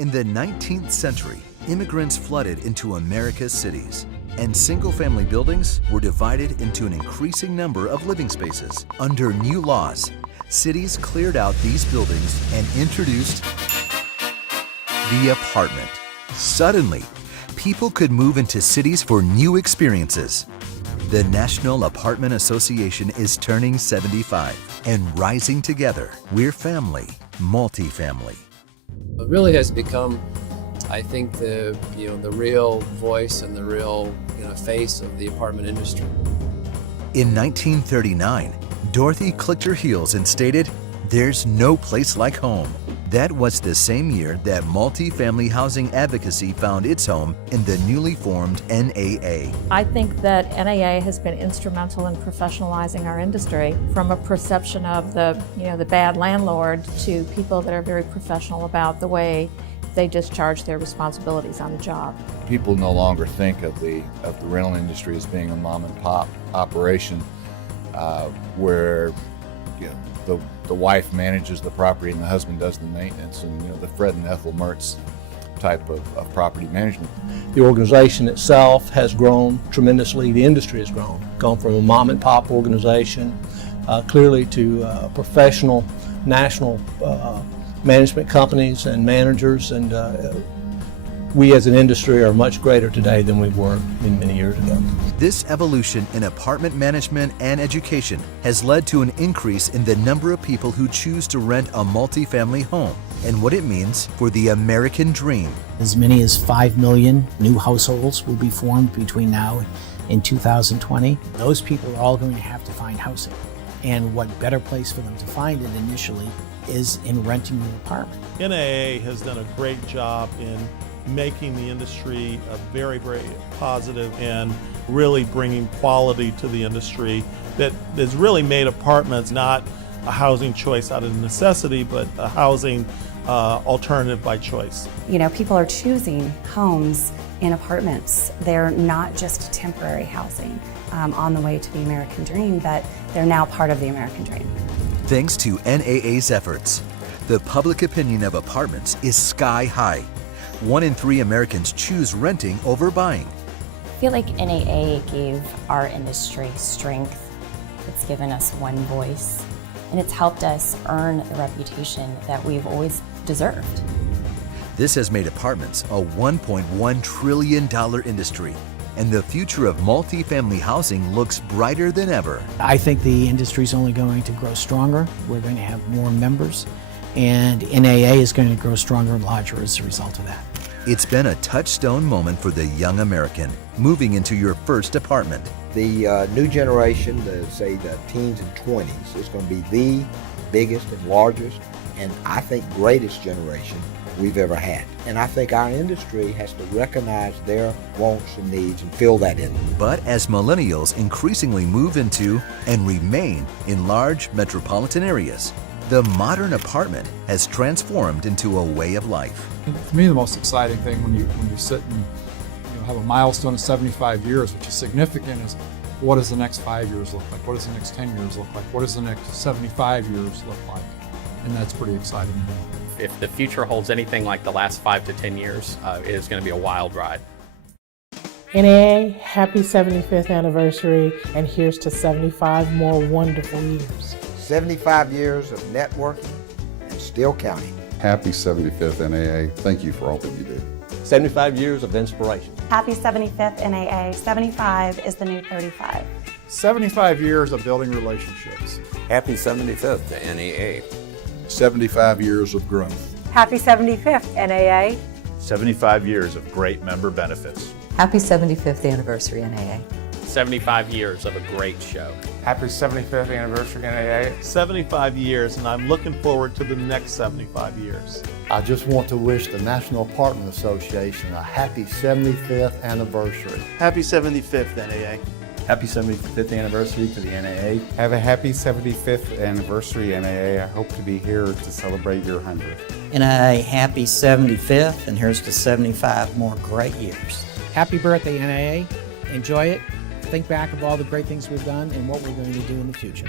In the 19th century, immigrants flooded into America's cities, and single-family buildings were divided into an increasing number of living spaces. Under new laws, cities cleared out these buildings and introduced the apartment. Suddenly, people could move into cities for new experiences. The National Apartment Association is turning 75, and rising together, we're family, multifamily. It really has become, I think, the real voice and the real face of the apartment industry. In 1939, Dorothy clicked her heels and stated, "There's no place like home." That was the same year that multifamily housing advocacy found its home in the newly formed NAA. I think that NAA has been instrumental in professionalizing our industry from a perception of the bad landlord to people that are very professional about the way they discharge their responsibilities on the job. People no longer think of the rental industry as being a mom and pop operation where the wife manages the property and the husband does the maintenance, and the Fred and Ethel Mertz type of property management. The organization itself has grown tremendously. The industry has gone from a mom and pop organization clearly to professional national management companies and managers, and we as an industry are much greater today than we were many years ago. This evolution in apartment management and education has led to an increase in the number of people who choose to rent a multifamily home and what it means for the American dream. As many as 5 million new households will be formed between now and 2020. Those people are all going to have to find housing. And what better place for them to find it initially is in renting an apartment. NAA has done a great job in making the industry a very, very positive and really bringing quality to the industry that has really made apartments not a housing choice out of necessity, but a housing alternative by choice. People are choosing homes in apartments. They're not just temporary housing on the way to the American dream, but they're now part of the American dream. Thanks to NAA's efforts, the public opinion of apartments is sky high. 1 in 3 Americans choose renting over buying. I feel like NAA gave our industry strength. It's given us one voice, and it's helped us earn the reputation that we've always deserved. This has made apartments a $1.1 trillion industry, and the future of multifamily housing looks brighter than ever. I think the industry is only going to grow stronger. We're going to have more members, and NAA is going to grow stronger and larger as a result of that. It's been a touchstone moment for the young American moving into your first apartment. The new generation, say the teens and 20s, is going to be the biggest and largest and I think greatest generation we've ever had. And I think our industry has to recognize their wants and needs and fill that in. But as millennials increasingly move into and remain in large metropolitan areas, the modern apartment has transformed into a way of life. For me, the most exciting thing when you sit and have a milestone of 75 years, which is significant, is what does the next 5 years look like? What does the next 10 years look like? What does the next 75 years look like? And that's pretty exciting to me. If the future holds anything like the last 5 to 10 years, it is going to be a wild ride. NAA, happy 75th anniversary, and here's to 75 more wonderful years. 75 years of networking and still counting. Happy 75th NAA. Thank you for all that you do. 75 years of inspiration. Happy 75th NAA. 75 is the new 35. 75 years of building relationships. Happy 75th to NAA. 75 years of growth. Happy 75th NAA. 75 years of great member benefits. Happy 75th anniversary NAA. 75 years of a great show. Happy 75th anniversary NAA. 75 years, and I'm looking forward to the next 75 years. I just want to wish the National Apartment Association a happy 75th anniversary. Happy 75th NAA. Happy 75th anniversary to the NAA. Have a happy 75th anniversary NAA. I hope to be here to celebrate your 100th. And a happy 75th, and here's to 75 more great years. Happy birthday, NAA. Enjoy it. Think back of all the great things we've done and what we're going to do in the future.